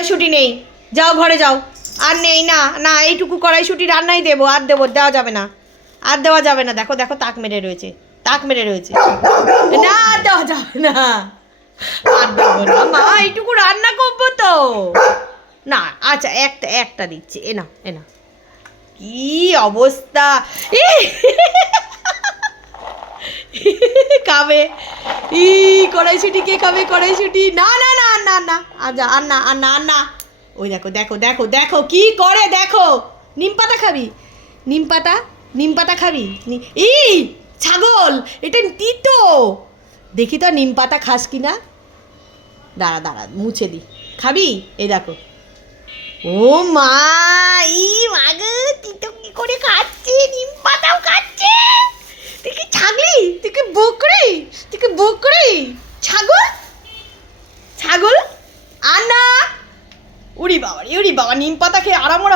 কড়াইশুঁটি নেই, যাও ঘরে যাও। আর নেই, না না, এইটুকু কড়াইশুঁটি রান্নাই দেবো, আর দেবো, দেওয়া যাবে না, আর দেওয়া যাবে না। দেখো দেখো, তাক মেরে রয়েছে, তাক মেরে রয়েছে। না, আর দেওয়া যাবে না, আর দেবো না মা, এইটুকু রান্না করবো তো। না আচ্ছা, একটা একটা দিচ্ছি, এ না এ না। কি অবস্থা! খাবে ই কড়াইশুঁটি, কে খাবে কড়াইশুঁটি? না না না না না, আচ্ছা, আর না আর না আর না। ওই দেখো দেখো দেখো দেখো কি করে, দেখো। নিম পাতা খাবি? নিম পাতা, নিম পাতা খাবি? ই ছাগল, এটা তিতো। দেখি তো নিম পাতা খাস কি না। দাঁড়া দাঁড়া, মুছে দি, খাবি? এই দেখো। ও মা, ই মাগো, তিতো কি করে খাচ্ছে, নিম পাতাও খাচ্ছে। তুই কি ছাগলি, তুই কি বকরি, তুই কি বকরি, ছাগল, ছাগল। আর না, উড়ি বাবা রে, উড়ি বাবা, নিম পাতা খেয়ে আরামরা